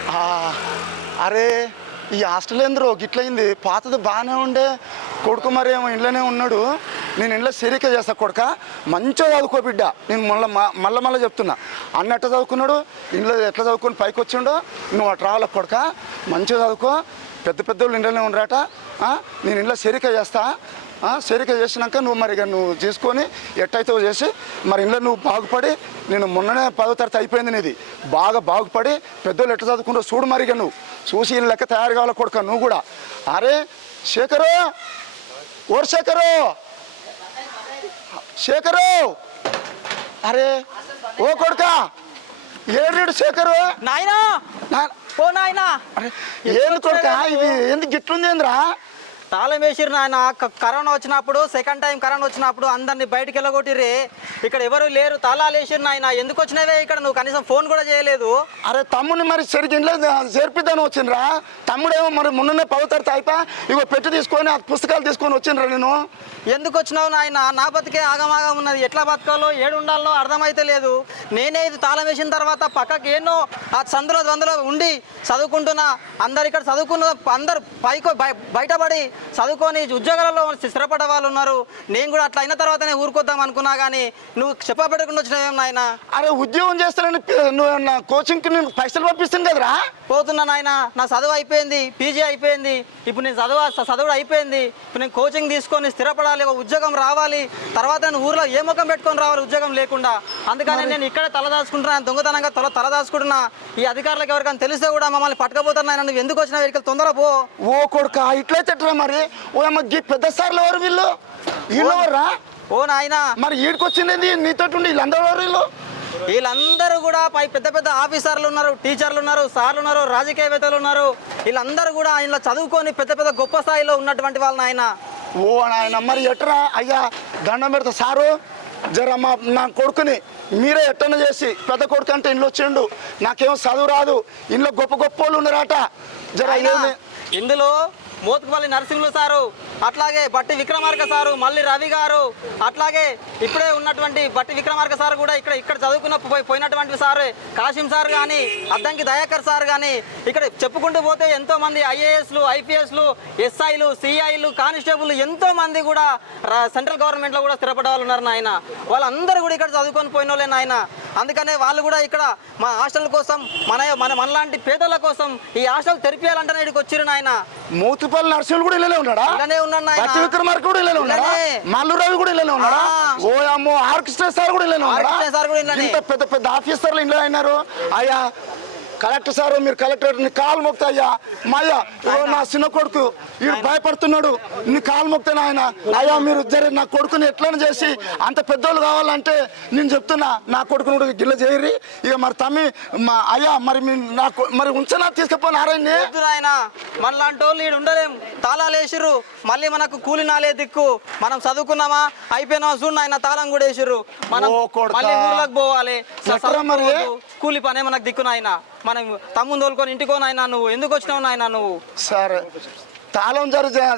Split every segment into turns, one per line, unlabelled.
అరే ఈ హాస్టల్ ఏంద్రో గిట్లయింది, పాతది బాగానే ఉండే. కొడుకు మరి ఏమో ఇంట్లోనే ఉన్నాడు. నేను ఇంట్లో సరిక చేస్తా కొడుక, మంచిగా చదువుకో బిడ్డ. నేను మళ్ళీ చెప్తున్నా, అన్న ఎట్లా చదువుకున్నాడు, ఇంట్లో ఎట్లా చదువుకొని పైకి వచ్చిండో నువ్వు అటు రావాల కొడుక. మంచిగా చదువుకో, పెద్ద పెద్దోళ్ళు ఇంట్లోనే ఉండరాట. నేను ఇంట్లో సరిక చేస్తా. సరిక చేసినాక నువ్వు చేసుకొని ఎట్టయితే చేసి మరి ఇంట్లో నువ్వు బాగుపడి, నేను మొన్ననే 10వ తరగతి అయిపోయింది నీది, బాగా బాగుపడి పెద్దోళ్ళు ఎట్లా చదువుకుంటో చూడు. మరిగా నువ్వు చూసి ఈ లెక్క తయారు కావాలి కొడుక నువ్వు కూడా. అరే శేఖరు, ఓర్ శేఖరు, శేఖరు, అరే ఓ కొడుక ఏడు శేఖరు.
నాయనా ఓ నాయనా,
అరే ఏంది కొడుక ఇది, ఎందుకు గిట్లుంది ఏంద్రా?
తాళం వేసిరు నాయన. కరోనా వచ్చినప్పుడు, సెకండ్ టైం కరోనా వచ్చినప్పుడు అందరినీ బయటికి వెళ్ళగొట్టిర్రే. ఇక్కడ ఎవరు లేరు, తాళాలు వేసిరు నాయన. ఎందుకు వచ్చినవే ఇక్కడ? నువ్వు కనీసం ఫోన్ కూడా చేయలేదు.
అరే తమ్ముడిని మరి సరిగ్గా ఇంట్లో చేర్పిద్దాను వచ్చిండ్రా. తమ్ముడేమో మరి మొన్ననే 10వ తరగతి అయిపో ఇగో పెట్టి తీసుకొని ఆ పుస్తకాలు తీసుకొని వచ్చిండ్రా. నేను
ఎందుకు వచ్చినావు నాయన? నా బతికే ఆగమాగం ఉన్నది. ఎట్లా బతకాలో ఏడు ఉండాలో అర్థమైతే లేదు. నేనే ఇది తాళం వేసిన తర్వాత పక్కకి ఎన్నో ఆ సందులో ఉండి చదువుకుంటున్నా. అందరు ఇక్కడ చదువుకున్న అందరు బయటపడి చదువుకొని ఉద్యోగాలలో స్థిరపడే వాళ్ళు ఉన్నారు. నేను కూడా అట్లా అయిన తర్వాతనే ఊరుకొద్దాం అనుకున్నా, కానీ నువ్వు చెప్పబెట్టకుండా వచ్చినావేం నాయన?
అరే ఉద్యోగం చేస్తానని నువ్వు నా కోచింగ్కి నేను పైసలు పంపిస్తాను కదరా.
పోతున్నా నాయన, నా చదువు అయిపోయింది, పీజీ అయిపోయింది. ఇప్పుడు నేను చదువు అయిపోయింది. ఇప్పుడు నేను కోచింగ్ తీసుకొని స్థిరపడాలి, ఒక ఉద్యోగం రావాలి. తర్వాత నేను ఊర్లో ఏ ముఖం పెట్టుకొని రావాలి ఉద్యోగం లేకుండా. అందుకని నేను ఇక్కడే తలదాచుకుంటున్నాను, దొంగతనంగా తలదాచుకుంటున్నా. ఈ అధికారులకు ఎవరికైనా తెలిస్తే కూడా మమ్మల్ని పట్టుకపోతారు నాయన. నువ్వు ఎందుకు వచ్చినా వీరికి తొందర పో.
ఓ కొడుక ఇట్లయితే మరి ఓ అమ్మ పెద్ద సార్లు ఎవరు వీళ్ళు? వీళ్ళెవర్రా?
ఓ నాయన
మరి ఈడికొచ్చింది నీతో వీళ్ళందరూ ఎవరు?
వీళ్ళందరూ కూడా పెద్ద పెద్ద ఆఫీసర్లు ఉన్నారు, టీచర్లు ఉన్నారు, సార్లు ఉన్నారు, రాజకీయవేత్తలు ఉన్నారు. వీళ్ళందరూ కూడా ఇలా చదువుకొని పెద్ద పెద్ద గొప్ప స్థాయిలో ఉన్నటువంటి వాళ్ళు నాయన.
ఓ నాయన మరి ఎట్రా అయ్యా దండం పెడతా సారు. జర నా కొడుకుని మీరే ఎట్టన చేసి, పెద్ద కొడుకు అంటే ఇంట్లో వచ్చిండు, నాకేమో చదువు రాదు, ఇంట్లో గొప్ప గొప్ప వాళ్ళు ఉన్నారట. జర
ఇందులో మోత్కుపల్లి నరసింహులు సారు, అట్లాగే బట్టి విక్రమార్క సారు, మళ్ళీ రవి గారు, అట్లాగే ఇప్పుడే ఉన్నటువంటి బట్టి విక్రమార్క సార్ కూడా ఇక్కడ చదువుకున్న పోయినటువంటి సారు కాశీం సార్ కానీ, అద్దంకి దయాకర్ సార్ కానీ, ఇక్కడ చెప్పుకుంటూ పోతే ఎంతో మంది ఐఏఎస్లు, ఐపీఎస్లు, ఎస్ఐలు, సిఐలు, కానిస్టేబుల్ ఎంతో మంది కూడా సెంట్రల్ గవర్నమెంట్లో కూడా స్థిరపడే వాళ్ళు ఉన్నారు నాయన. వాళ్ళందరూ కూడా ఇక్కడ చదువుకొని పోయిన వాళ్ళే నాయన. అందుకనే వాళ్ళు కూడా ఇక్కడ మా హాస్టల్ కోసం మనలాంటి పేదల కోసం ఈ హాస్టల్ తెరిపియాలంటే ఇక్కడికి వచ్చిరు నాయన.
మోతుపల్లి నరసింహులు కూడా ఇళ్ళనే ఉన్నాడా? బట్టి విక్రమార్క కూడా ఇళ్ళనే ఉన్నాడా? మల్లు రవి కూడా ఇళ్ళనే ఉన్నాడా? ఓ అమ్మో ఆర్కెస్ట్రా సార్ కూడా ఇళ్ళనే ఉన్నాడా? ఇంత పెద్ద పెద్ద ఆఫీసర్లు ఇళ్ళ అయినారు. అయ్యా కలెక్టర్ సార్, మీరు కలెక్టర్ నీ కాలు మొక్తా. అయ్యా మాయ్యా నా చిన్న కొడుకు వీడు భయపడుతున్నాడు, నీ కాలు మొక్తాను ఆయన. అయ్యా మీరు నా కొడుకుని ఎట్లనే చేసి అంత పెద్దోళ్ళు కావాలంటే నేను చెప్తున్నా, నా కొడుకును గిల్ల చేయరి. ఇక మరి తమ్మి అయ్యా మరి ఉంచనా తీసుకుపోయిన ఆరాయన్ని
ఆయన మనలాంటి వాళ్ళు ఈడు ఉండలేం. తాళాలు వేసిర్రు, మళ్ళీ మనకు కూలి నాలే దిక్కు. మనం చదువుకున్నామా అయిపోయినా చూడు ఆయన తాళం కూడా వేసిర్రు. మనం మళ్ళీ ఊర్లోకి పోవాలి, కూలి పనే మనకు దిక్కు నాయన. మనం తమ్ముని తోలుకొని ఇంటికో నాయన. నువ్వు ఎందుకు వచ్చినావు నాయన? నువ్వు
సరే తాళం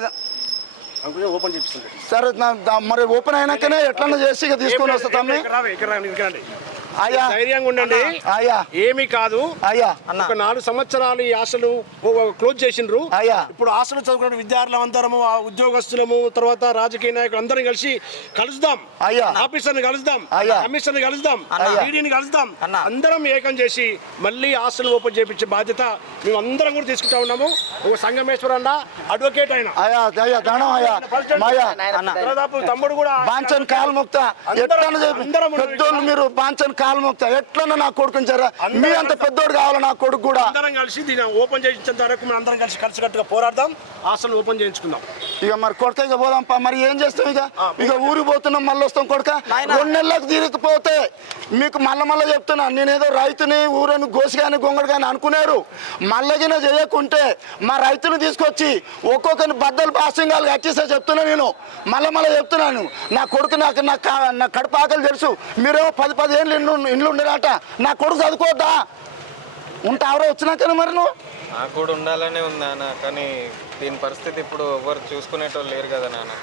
సరే మరి ఓపెన్ అయినాకనే ఎట్లన్నా చేసి ఇక తీసుకొని వస్తా తమ్మి.
అయ్యా ధైర్యంగా ఉండండి.
అయ్యా
ఏమీ కాదు.
అయ్యా
ఒక 4 సంవత్సరాలు ఈ హాస్టల్ క్లోజ్ చేసిండ్రు.
అయ్యా
ఇప్పుడు హాస్టల్ చదువుకున్న విద్యార్థులు అందరము, ఉద్యోగస్తులము, తర్వాత రాజకీయ నాయకులు అందరం కలిసి కలుద్దాం.
అయ్యా
ఆఫీసర్ని కలుద్దాం, కమిషనర్ కలుద్దాం, ఈడీని కలుద్దాం. అందరం ఏకం చేసి మళ్ళీ హాస్టల్ ఓపెన్ చేయించే బాధ్యత మేము అందరం కూడా తీసుకుంటా ఉన్నాము. ఒక సంగమేశ్వర అన్న అడ్వకేట్ ఆయన తమ్ముడు కూడా
బాంచన్ కాలు మొక్తా. మీరు బాంచన్ కాలు మొక్తా ఎట్లన్నా నా కొడుకుని జర మీ అంత పెద్దోడు కావాలి నా కొడుకు కూడా.
అందరం కలిసి దీన్ని ఓపెన్ చేయించేంత వరకు మనం అందరం కలిసికట్టుగా పోరాడదాం, హాస్టల్ ఓపెన్ చేయించుకుందాం.
ఇక మరి కొడుక ఇక పోదాంపా. మరి ఏం చేస్తాం? ఇక ఊరికి పోతున్నాం, మళ్ళీ వస్తాం కొడుక. 2 నెలలకు తీరికపోతే మీకు మళ్ళీ చెప్తున్నా, నేనేదో రైతుని ఊరని గోసి కానీ గొంగడు కానీ అనుకున్నారు. మళ్ళగిన చేయకుంటే మా రైతుని తీసుకొచ్చి ఒక్కొక్కరిని బద్దలు పాసింగాలు కట్టేసే చెప్తున్నా. నేను మళ్ళీ చెప్తున్నాను, నా కొడుకు నా కడుపు ఆకలి తెలుసు. మీరేమో 10 ఏళ్ళు ఇండ్లు ఉండరాట. నా కొడుకు చదువుకోవద్దా? ఉంటా ఎవరో వచ్చినాకనే మరి నువ్వు
నాకు కూడా ఉండాలనే ఉంది నాన్న, కానీ దీని పరిస్థితి ఇప్పుడు ఎవరు చూసుకునేటోళ్ళు లేరు కదా నాన్న.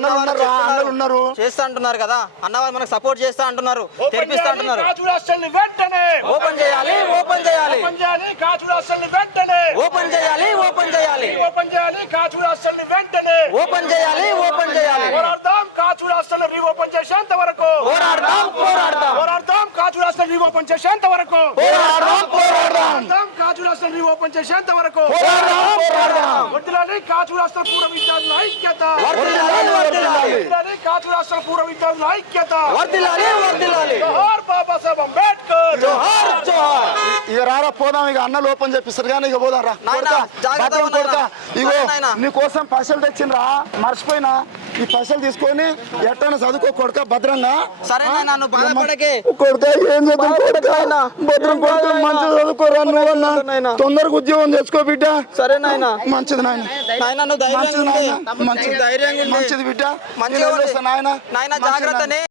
అన్నలు ఉన్నారు, చేస్తా అంటున్నారు కదా, అన్నవాళ్ళు మనకు సపోర్ట్ చేస్తా అంటున్నారు, తెరిపిస్తా అంటున్నారు.
వెంటనే
ఓపెన్ చేయాలి, ఓపెన్ చేయాలి,
ఓపెన్ చేయాలి కాచూరు హాస్టల్ని వెంటనే
ఓపెన్ చేయాలి, ఓపెన్ చేయాలి,
ఓపెన్ చేయాలి కాచూరు హాస్టల్ని వెంటనే
ఓపెన్ చేయాలి, ఓపెన్ చేయాలి.
పోరాడదాం కాచూరు హాస్టల్ రీఓపెన్ చేసేంత వరకు
పోరాడదాం, పోరాడదాం,
పోరాడదాం కాచూరు హాస్టల్ రీఓపెన్ చేసేంత వరకు
పోరాడదాం, పోరాడదాం,
పోరాడదాం కాచూరు హాస్టల్ రీఓపెన్ చేసేంత వరకు
పోరాడదాం, పోరాడదాం.
వర్ధిల్లాలి కాచూరు హాస్టల్ పూర్వ విద్యార్థుల ఐక్యత
వర్ధిల్లాలి, వర్ధిల్లాలి,
వర్ధిల్లాలి కాచూరు హాస్టల్ పూర్వ విద్యార్థుల ఐక్యత
వర్ధిల్లాలి, వర్ధిల్లాలి.
జోహార్ బాబాసాహెబ్ అంబేద్కర్
జోహార్, జోహార్.
ఇక రారా పోదాం, ఇక అన్నలు ఓపెన్ చేపిస్తారు కానీ ఇక పోదాం రా.
నాయనా,
కొడతా,
జాగ్రత్తగా
భద్రం
ఉన్నారా?
కొడతా. ఇగో
సరే నాయనా.
నీ కోసం పైసలు తెచ్చిండ్రా, మర్చిపోయినా. ఈ పైసలు తీసుకొని ఎట్టైనా చదువుకో కొడుక భద్రంగా.
సరే నాయనా, నువ్వు బాధపడకే.
కొడుక ఏం చేద్దాం కొడుక, భద్రం కొడుక, మంచిగా చదువుకోరా నువ్వన్నా. తొందరగా ఉద్యోగం తెచ్చుకో బిడ్డ.
సరే నాయనా,
మంచిది నాయన,
నాయనా నువ్వు ధైర్యంగా
మంచిది
ఉండు.
నాయన, మంచిది
ధైర్యంగా ఉండు.
మంచిది బిడ్డ.
మంచిగా
నేను
ఉండు.
వదిలేస్తా నాయన.
నాయనా
మంచిది
జాగ్రత్తనే.